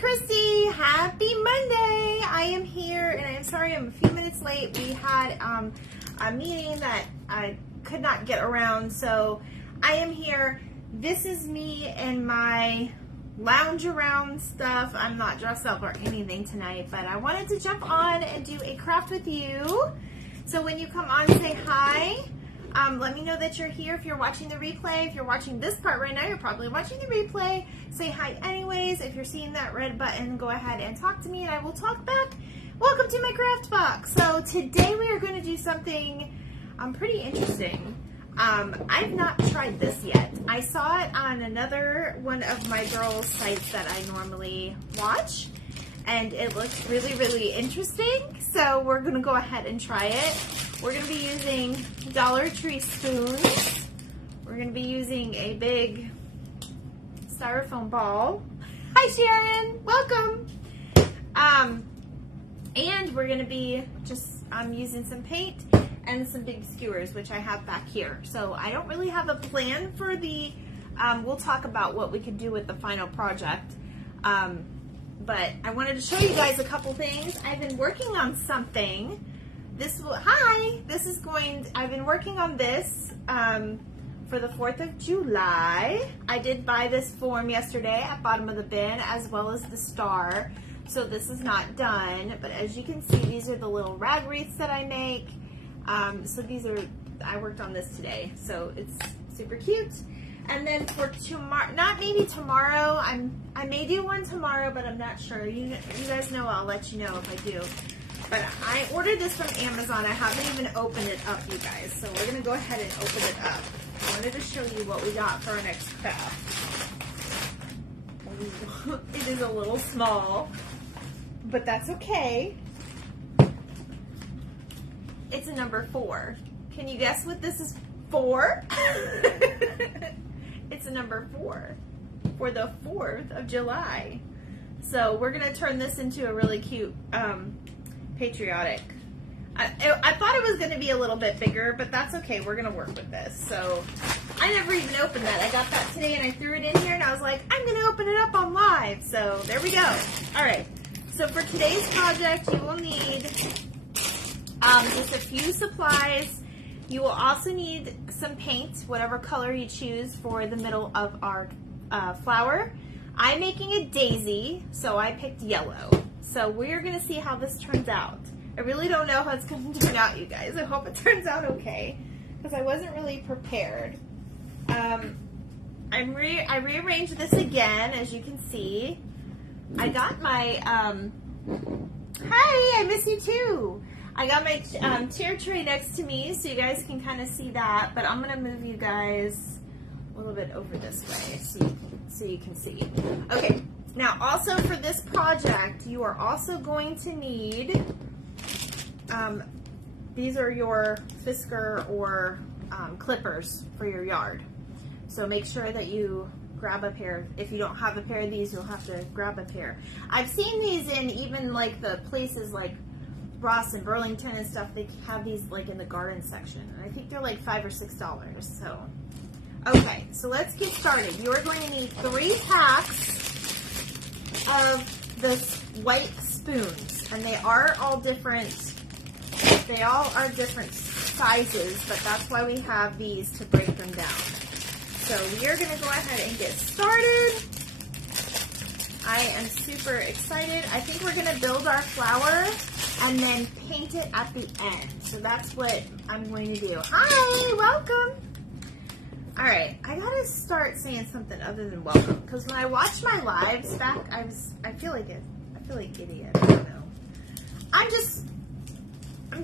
Christy. Happy Monday. I am here and I'm sorry I'm a few minutes late. We had a meeting that I could not get around, so I am here. This is me and my lounge around stuff. I'm not dressed up or anything tonight, but I wanted to jump on and do a craft with you. So when you come on, say hi. Let me know that you're here if you're watching the replay. If you're watching this part right now, you're probably watching the replay. Say hi anyways. If you're seeing that red button, go ahead and talk to me and I will talk back. Welcome to my craft box. So today we are going to do something pretty interesting. I've not tried this yet. I saw it on another one of my girls' sites that I normally watch, and it looks really, really interesting. So we're going to go ahead and try it. We're going to be using Dollar Tree spoons. We're going to be using a big styrofoam ball. Hi, Sharon. Welcome. And we're going to be just using some paint and some big skewers, which I have back here. So I don't really have a plan for the, we'll talk about what we could do with the final project. But I wanted to show you guys a couple things. I've been working on something. I've been working on this for the 4th of July. I did buy this form yesterday at bottom of the bin, as well as the star. So this is not done, but as you can see, these are the little rag wreaths that I make. So I worked on this today, so it's super cute. And then for tomorrow, not maybe tomorrow, I may do one tomorrow, but I'm not sure. You guys know, I'll let you know if I do. But I ordered this from Amazon. I haven't even opened it up, you guys. So we're gonna go ahead and open it up. I wanted to show you what we got for our next craft. It is a little small, but that's okay. It's a number 4. Can you guess what this is for? It's a number 4 for the 4th of July. So we're gonna turn this into a really cute patriotic. I thought it was gonna be a little bit bigger, but that's okay. We're gonna work with this. So I never even opened that. I got that today and I threw it in here and I was like, I'm gonna open it up on live. So there we go. All right. So for today's project, you will need just a few supplies. You will also need some paint, whatever color you choose for the middle of our flower. I'm making a daisy, so I picked yellow. So we're gonna see how this turns out. I really don't know how it's gonna turn out, you guys. I hope it turns out okay, because I wasn't really prepared. I rearranged this again, as you can see. I got my, hi, I miss you too. I got my chair tray next to me, so you guys can kind of see that, but I'm going to move you guys a little bit over this way so you can see. Okay, now also for this project, you are also going to need, these are your Fisker or clippers for your yard. So make sure that you grab a pair. If you don't have a pair of these, you'll have to grab a pair. I've seen these in even like the places like Ross and Burlington and stuff. They have these like in the garden section, and I think they're like $5 or $6. So okay, so let's get started. You are going to need 3 packs of the white spoons, and they are all different. They all are different sizes, but that's why we have these to break them down. So we are going to go ahead and get started. I am super excited. I think we're going to build our flower and then paint it at the end. So that's what I'm going to do. Hi, welcome. All right, I gotta start saying something other than welcome, because when I watched my lives back, I feel like idiot. I don't know. I'm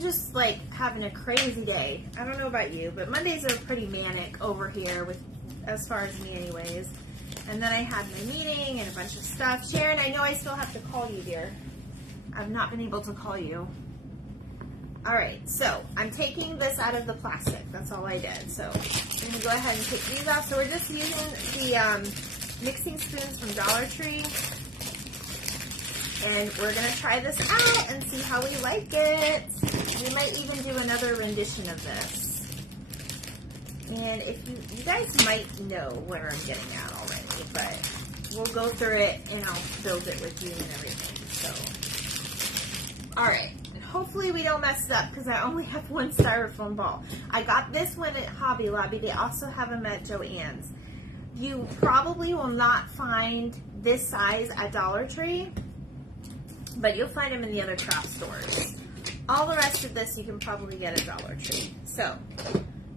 just like having a crazy day. I don't know about you, but Mondays are pretty manic over here as far as me anyways. And then I had my meeting and a bunch of stuff. Sharon, I know I still have to call you, dear. I've not been able to call you. All right, so I'm taking this out of the plastic. That's all I did. So I'm going to go ahead and take these off. So we're just using the mixing spoons from Dollar Tree. And we're going to try this out and see how we like it. We might even do another rendition of this. And if you guys might know where I'm getting at already, but we'll go through it and I'll build it with you and everything. So, all right. And hopefully we don't mess it up because I only have one styrofoam ball. I got this one at Hobby Lobby. They also have them at Joann's. You probably will not find this size at Dollar Tree, but you'll find them in the other craft stores. All the rest of this you can probably get at Dollar Tree. So,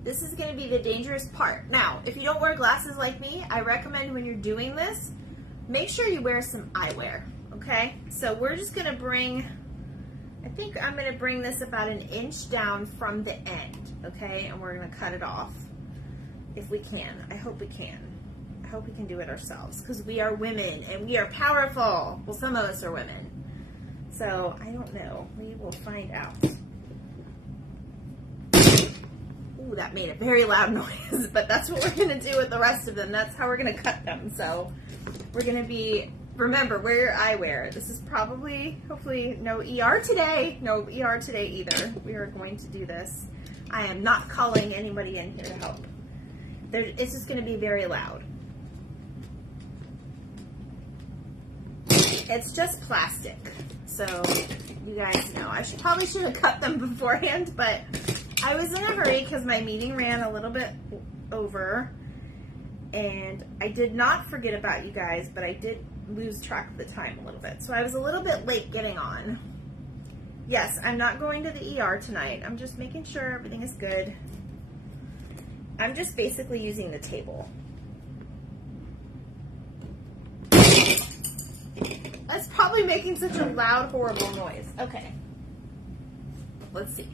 this is going to be the dangerous part. Now, if you don't wear glasses like me, I recommend when you're doing this, make sure you wear some eyewear, okay? So we're just going to bring, I think I'm going to bring this about 1 inch down from the end, okay? And we're going to cut it off if we can. I hope we can. I hope we can do it ourselves because we are women and we are powerful. Well, some of us are women. So, I don't know. We will find out. Ooh, that made a very loud noise, but that's what we're going to do with the rest of them. That's how we're going to cut them. So, we're going to be, remember, wear your eyewear. This is probably, hopefully, no ER today. No ER today either. We are going to do this. I am not calling anybody in here to help. It's just going to be very loud. It's just plastic. So, you guys know. I probably should have cut them beforehand, but I was in a hurry because my meeting ran a little bit over, and I did not forget about you guys, but I did lose track of the time a little bit. So I was a little bit late getting on. Yes, I'm not going to the ER tonight. I'm just making sure everything is good. I'm just basically using the table. That's probably making such a loud, horrible noise. Okay. Let's see.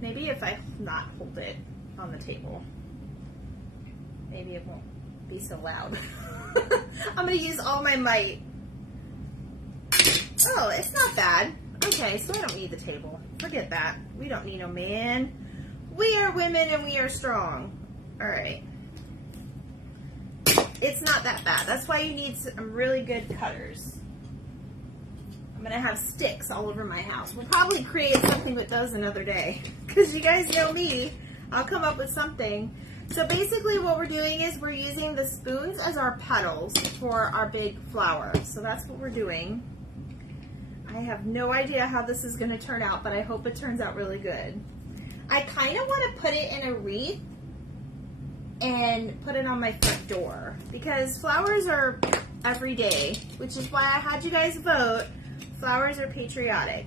Maybe if I not hold it on the table, maybe it won't be so loud. I'm going to use all my might. Oh, it's not bad. Okay, so I don't need the table. Forget that. We don't need no man. We are women and we are strong. All right. It's not that bad. That's why you need some really good cutters. I'm going to have sticks all over my house. We'll probably create something with those another day. Because you guys know me. I'll come up with something. So basically what we're doing is we're using the spoons as our petals for our big flower. So that's what we're doing. I have no idea how this is going to turn out, but I hope it turns out really good. I kind of want to put it in a wreath and put it on my front door. Because flowers are everyday, which is why I had you guys vote. Flowers are patriotic.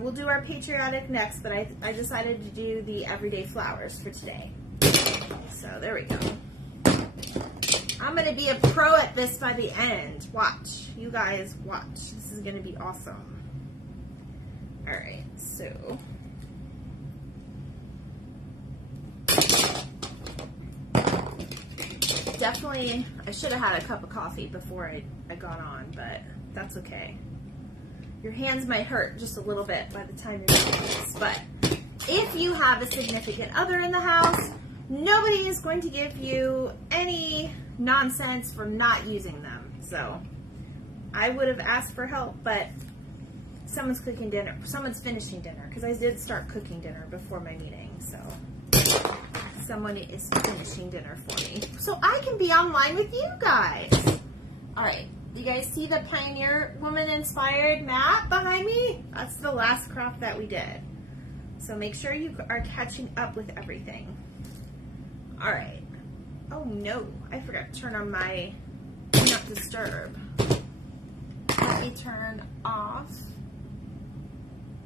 We'll do our patriotic next, but I decided to do the everyday flowers for today. So there we go. I'm going to be a pro at this by the end. Watch. You guys watch. This is going to be awesome. Alright, so. Definitely, I should have had a cup of coffee before I got on, but that's okay. Your hands might hurt just a little bit by the time you're doing this, but if you have a significant other in the house, nobody is going to give you any nonsense for not using them. So I would have asked for help, but someone's cooking dinner. Someone's finishing dinner because I did start cooking dinner before my meeting. So someone is finishing dinner for me, so I can be online with you guys. All right. You guys see the Pioneer Woman inspired mat behind me? That's the last craft that we did. So make sure you are catching up with everything. All right. Oh no, I forgot to turn on my Do Not Disturb. Let me turn off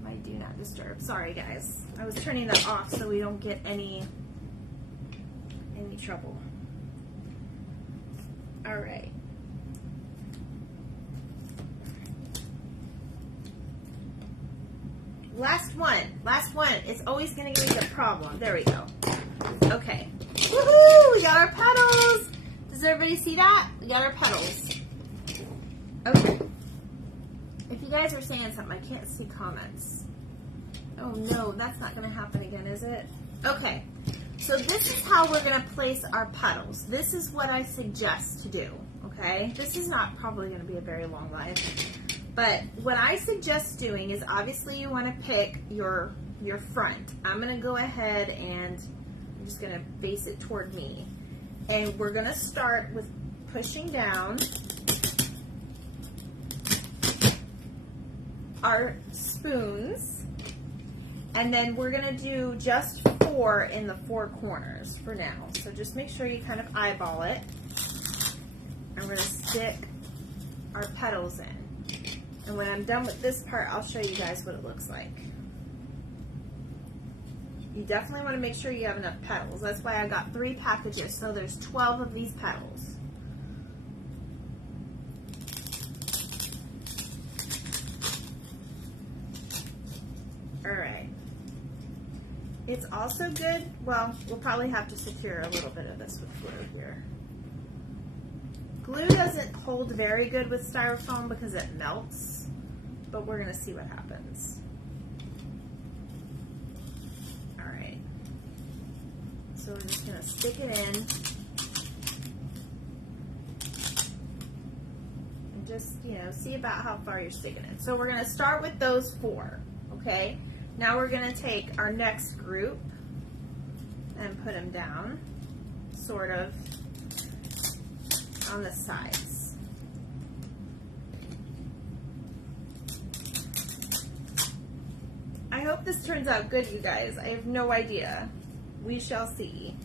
my Do Not Disturb. Sorry guys, I was turning that off so we don't get any trouble. All right. Last one. It's always going to give me the problem. There we go. Okay. Woohoo! We got our petals. Does everybody see that? We got our petals. Okay. If you guys are saying something, I can't see comments. Oh no, that's not going to happen again, is it? Okay. So this is how we're going to place our petals. This is what I suggest to do. Okay? This is not probably going to be a very long life. But what I suggest doing is obviously you want to pick your front. I'm going to go ahead and I'm just going to face it toward me. And we're going to start with pushing down our spoons, and then we're going to do just 4 in the 4 corners for now. So just make sure you kind of eyeball it. And we're going to stick our petals in. And when I'm done with this part, I'll show you guys what it looks like. You definitely want to make sure you have enough petals. That's why I got 3 packages, so there's 12 of these petals. Alright. It's also good, well, we'll probably have to secure a little bit of this with glue here. Glue doesn't hold very good with styrofoam because it melts, but we're going to see what happens. Alright. So we're just going to stick it in. And just, you know, see about how far you're sticking it. So we're going to start with those 4, okay? Now we're going to take our next group and put them down, sort of on the sides. I hope this turns out good, you guys. I have no idea. We shall see.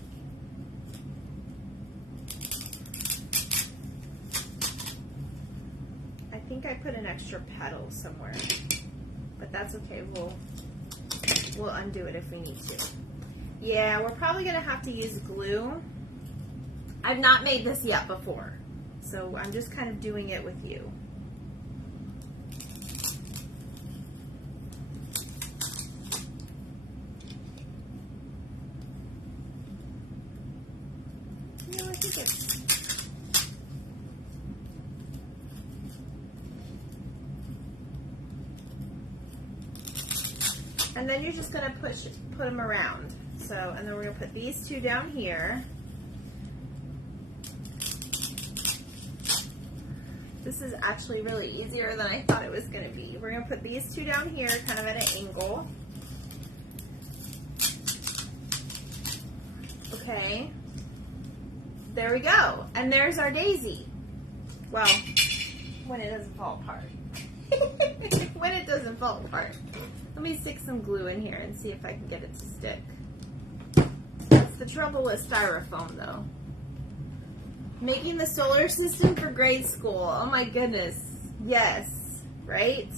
I think I put an extra petal somewhere, but that's okay. We'll undo it if we need to. Yeah, we're probably going to have to use glue. I've not made this yet before, so I'm just kind of doing it with you. No, I think it's... And then you're just going to put them around. So, and then we're going to put these 2 down here. This is actually really easier than I thought it was going to be. We're going to put these 2 down here, kind of at an angle. Okay. There we go. And there's our daisy. Well, when it doesn't fall apart. When it doesn't fall apart. Let me stick some glue in here and see if I can get it to stick. That's the trouble with styrofoam, though. Making the solar system for grade school. Oh my goodness. Yes. Right?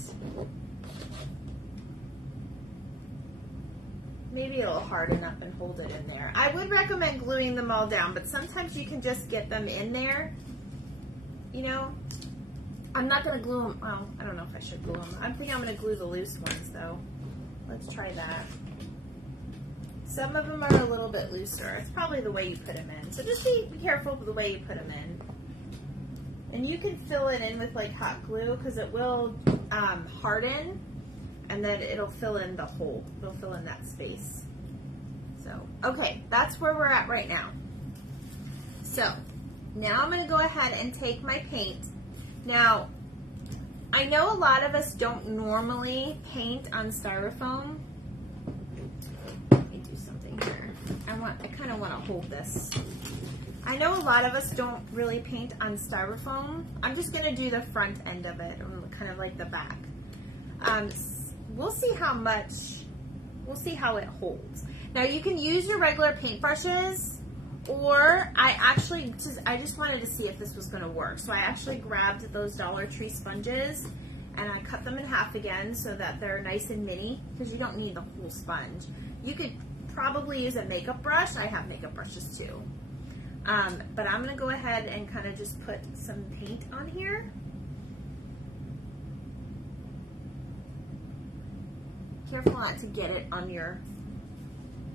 Maybe it'll harden up and hold it in there. I would recommend gluing them all down, but sometimes you can just get them in there. You know? I'm not going to glue them. Well, I don't know if I should glue them. I think I'm going to glue the loose ones, though. Let's try that. Some of them are a little bit looser. It's probably the way you put them in. So just be careful with the way you put them in. And you can fill it in with like hot glue because it will harden, and then it'll fill in the hole. It'll fill in that space. So, okay, that's where we're at right now. So, now I'm going to go ahead and take my paint. Now, I know a lot of us don't normally paint on styrofoam. Let me do something here. I kind of want to hold this. I know a lot of us don't really paint on styrofoam. I'm just going to do the front end of it, kind of like the back. We'll see how much, we'll see how it holds. Now you can use your regular paintbrushes, or I just wanted to see if this was going to work. So I actually grabbed those Dollar Tree sponges and I cut them in half again so that they're nice and mini, because you don't need the whole sponge. You could probably use a makeup brush. I have makeup brushes too. But I'm going to go ahead and kind of just put some paint on here. Careful not to get it on your,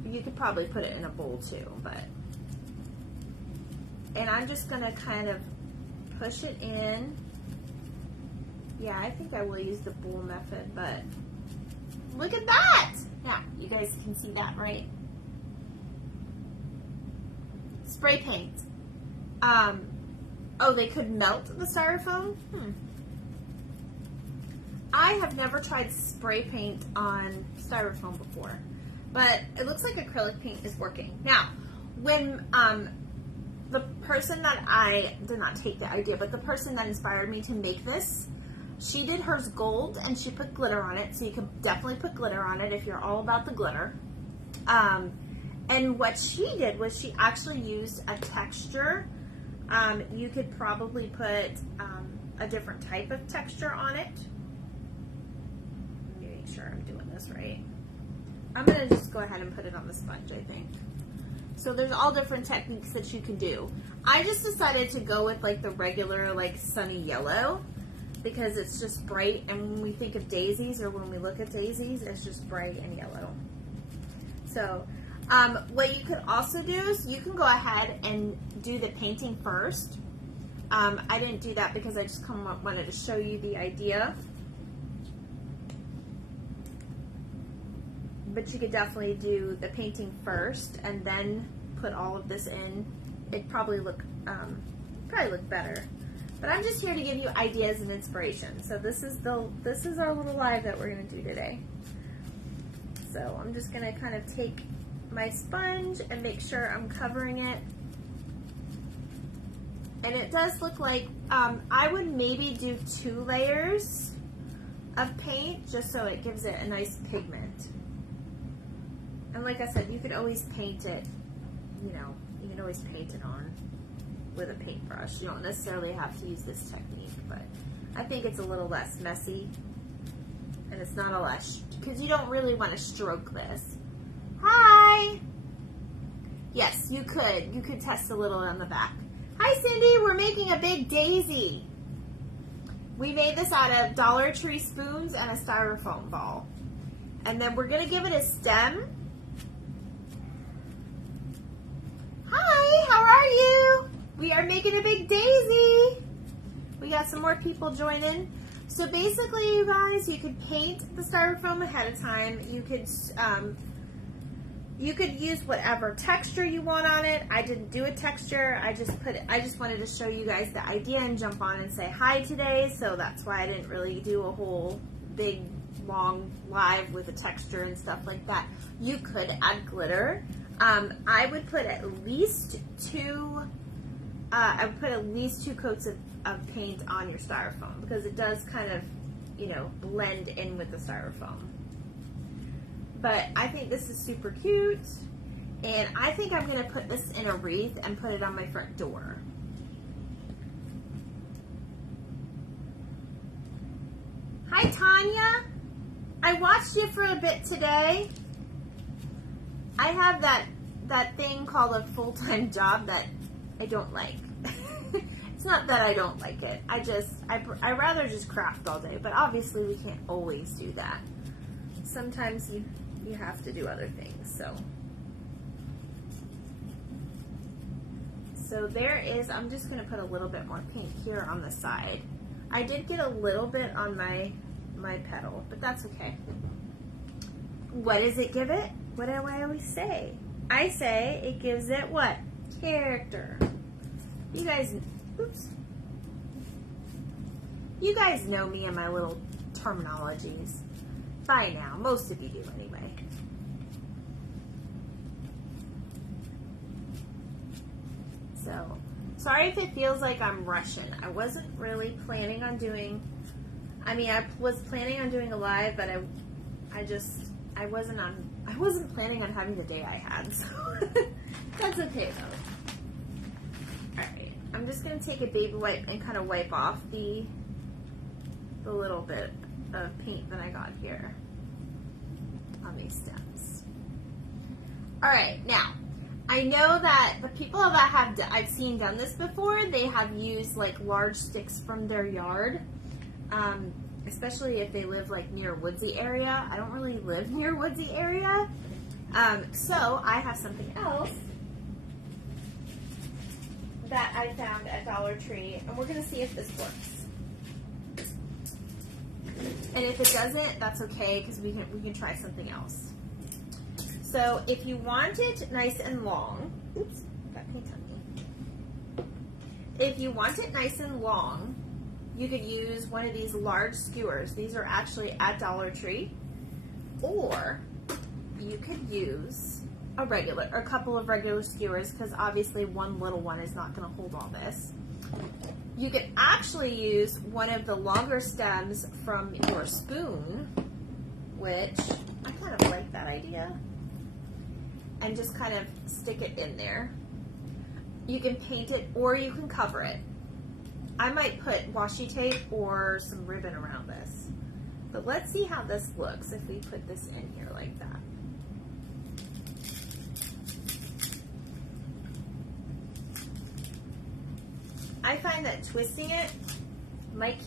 you could probably put it in a bowl too, but, and I'm just going to kind of push it in. Yeah, I think I will use the bowl method, but look at that! Yeah, you guys can see that, right? Spray paint. Oh, they could melt the styrofoam? I have never tried spray paint on styrofoam before, but it looks like acrylic paint is working. Now, when the person that I did not take the idea, but the person that inspired me to make this, she did hers gold and she put glitter on it. So you could definitely put glitter on it if you're all about the glitter. And what she did was she actually used a texture. You could probably put a different type of texture on it. Let me make sure I'm doing this right. I'm going to just go ahead and put it on the sponge, I think. So there's all different techniques that you can do. I just decided to go with like the regular like sunny yellow because it's just bright, and when we think of daisies or when we look at daisies, it's just bright and yellow. So what you could also do is you can go ahead and do the painting first. I didn't do that because I just wanted to show you the idea. But you could definitely do the painting first and then put all of this in. It'd probably look better. But I'm just here to give you ideas and inspiration. So this is our little live that we're gonna do today. So I'm just gonna kind of take my sponge and make sure I'm covering it. And it does look like I would maybe do 2 layers of paint just so it gives it a nice pigment. And like I said, you could always paint it, you can always paint it on with a paintbrush. You don't necessarily have to use this technique, but I think it's a little less messy. And it's not a less, because you don't really want to stroke this. Hi! Yes, you could. You could test a little on the back. Hi, Cindy. We're making a big daisy. We made this out of Dollar Tree spoons and a styrofoam ball. And then we're going to give it a stem. Hi, how are you? We are making a big daisy. We got some more people joining. So basically, you guys, you could paint the styrofoam ahead of time. You could use whatever texture you want on it. I didn't do a texture. I just wanted to show you guys the idea and jump on and say hi today. So that's why I didn't really do a whole big long live with a texture and stuff like that. You could add glitter. I would put at least 2 coats of paint on your styrofoam because it does kind of, blend in with the styrofoam. But I think this is super cute, and I think I'm going to put this in a wreath and put it on my front door. Hi, Tanya. I watched you for a bit today. I have that thing called a full-time job that I don't like. It's not that I don't like it. I rather just craft all day, but obviously we can't always do that. Sometimes you have to do other things, so there is, I'm just going to put a little bit more paint here on the side. I did get a little bit on my petal, but that's okay. What does it give it? What do I always say? I say it gives it what? Character. You guys, oops. You guys know me and my little terminologies by now. Most of you do anyway. So, sorry if it feels like I'm rushing. I wasn't really planning on doing, I was planning on doing a live, but I wasn't planning on having the day I had, so that's okay though. Alright, I'm just going to take a baby wipe and kind of wipe off the little bit of paint that I got here on these stems. Alright, now, I know that the people that I've seen done this before, they have used like large sticks from their yard, especially if they live like near a woodsy area. I don't really live near a woodsy area, so I have something else that I found at Dollar Tree, and we're going to see if this works. And if it doesn't, that's okay, because we can try something else. So if you want it nice and long, oops, got paint on me. If you want it nice and long, you could use one of these large skewers. These are actually at Dollar Tree. Or you could use a couple of regular skewers, because obviously one little one is not going to hold all this. You could actually use one of the longer stems from your spoon, which I kind of like that idea, and just kind of stick it in there. You can paint it or you can cover it. I might put washi tape or some ribbon around this. But let's see how this looks if we put this in here like that. I find that twisting it might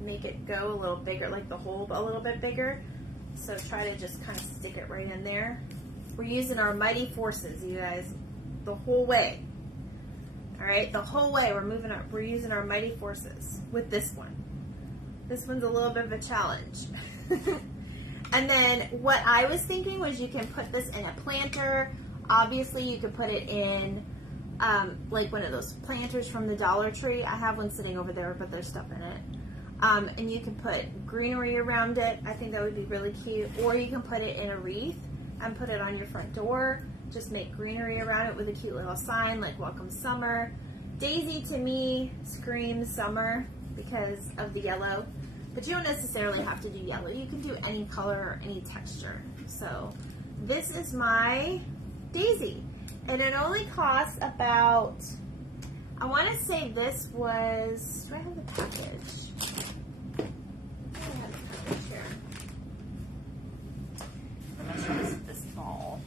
make it go a little bigger, like the hole a little bit bigger. So try to just kind of stick it right in there. We're using our mighty forces, you guys, the whole way. All right, the whole way we're using our mighty forces with this one. This one's a little bit of a challenge. And then what I was thinking was you can put this in a planter. Obviously, you could put it in like one of those planters from the Dollar Tree. I have one sitting over there, but there's stuff in it. And you can put greenery around it. I think that would be really cute. Or you can put it in a wreath and put it on your front door. Just make greenery around it with a cute little sign like Welcome Summer. Daisy to me screams summer because of the yellow, but you don't necessarily have to do yellow. You can do any color or any texture. So this is my Daisy, and it only costs about, I want to say this was, do I have the package? I have the package here. How much is this ball?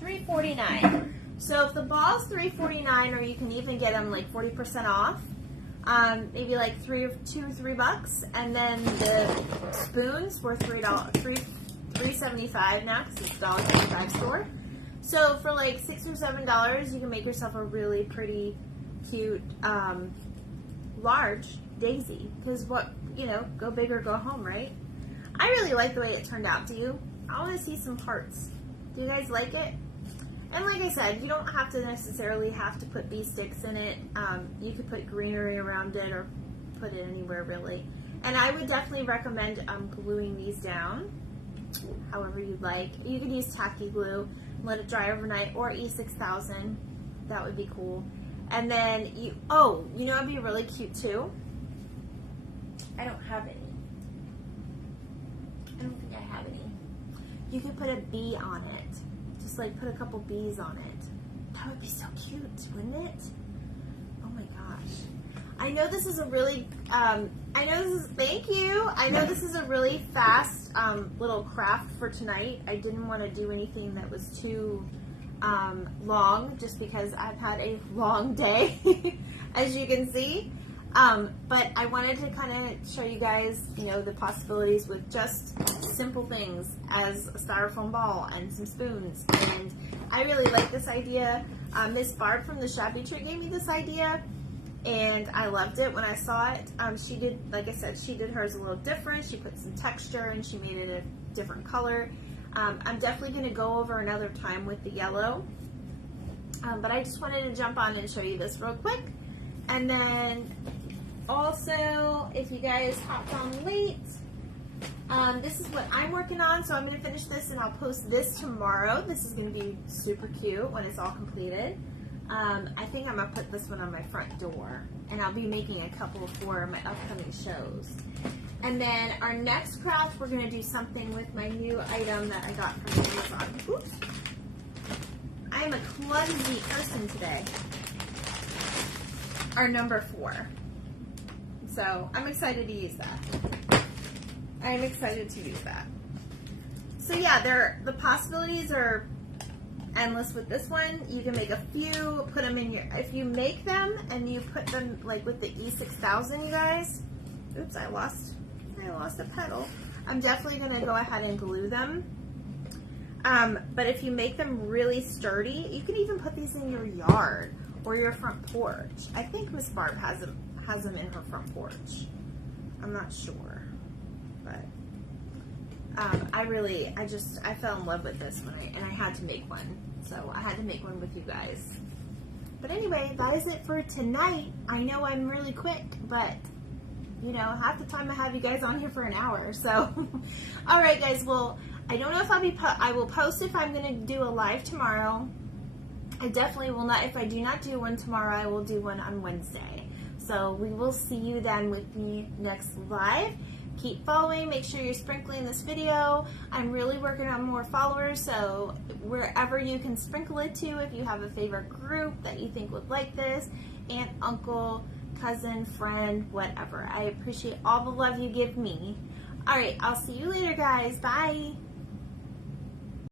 $3.49. So if the ball's $3.49, or you can even get them like 40% off, maybe like $2 or $3, and then the spoons were $3.75 now because it's $1.25 store. So for like $6 or $7, you can make yourself a really pretty, cute, large Daisy. Because go big or go home, right? I really like the way it turned out. Do you? I want to see some hearts. Do you guys like it? And like I said, you don't have to necessarily have to put bee sticks in it. You could put greenery around it or put it anywhere really. And I would definitely recommend gluing these down however you'd like. You could use tacky glue, let it dry overnight, or E6000. That would be cool. And then it'd be really cute too. I don't have any. I don't think I have any. You could put a bee on it. Just like put a couple bees on it. That would be so cute, wouldn't it? Oh my gosh. I know this is a really, thank you. I know this is a really fast little craft for tonight. I didn't want to do anything that was too long, just because I've had a long day, as you can see. But I wanted to kind of show you guys, the possibilities with just simple things as a styrofoam ball and some spoons. And I really like this idea. Miss Barb from the Shabby Tree gave me this idea, and I loved it when I saw it. She did, like I said, she did hers a little different. She put some texture and she made it a different color. I'm definitely going to go over another time with the yellow. But I just wanted to jump on and show you this real quick. And then also, if you guys hopped on late, this is what I'm working on. So I'm going to finish this and I'll post this tomorrow. This is going to be super cute when it's all completed. I think I'm going to put this one on my front door. And I'll be making a couple for my upcoming shows. And then our next craft, we're going to do something with my new item that I got from Amazon. Oops. I am a clumsy person today. Our number 4. So I'm excited to use that. I'm excited to use that. So yeah, the possibilities are endless with this one. You can make a few, put them in if you make them and you put them like with the E6000, you guys. Oops, I lost a petal. I'm definitely going to go ahead and glue them. But if you make them really sturdy, you can even put these in your yard or your front porch. I think Miss Barb has them in her front porch. I'm not sure, but I fell in love with this one, and I had to make one. So I had to make one with you guys. But anyway, that is it for tonight. I know I'm really quick, but half the time I have you guys on here for an hour. So, all right, guys. Well, I don't know if I will post if I'm going to do a live tomorrow. I definitely will not. If I do not do one tomorrow, I will do one on Wednesday. So we will see you then with me next live. Keep following. Make sure you're sprinkling this video. I'm really working on more followers, so wherever you can sprinkle it to, if you have a favorite group that you think would like this, aunt, uncle, cousin, friend, whatever. I appreciate all the love you give me. All right, I'll see you later, guys. Bye.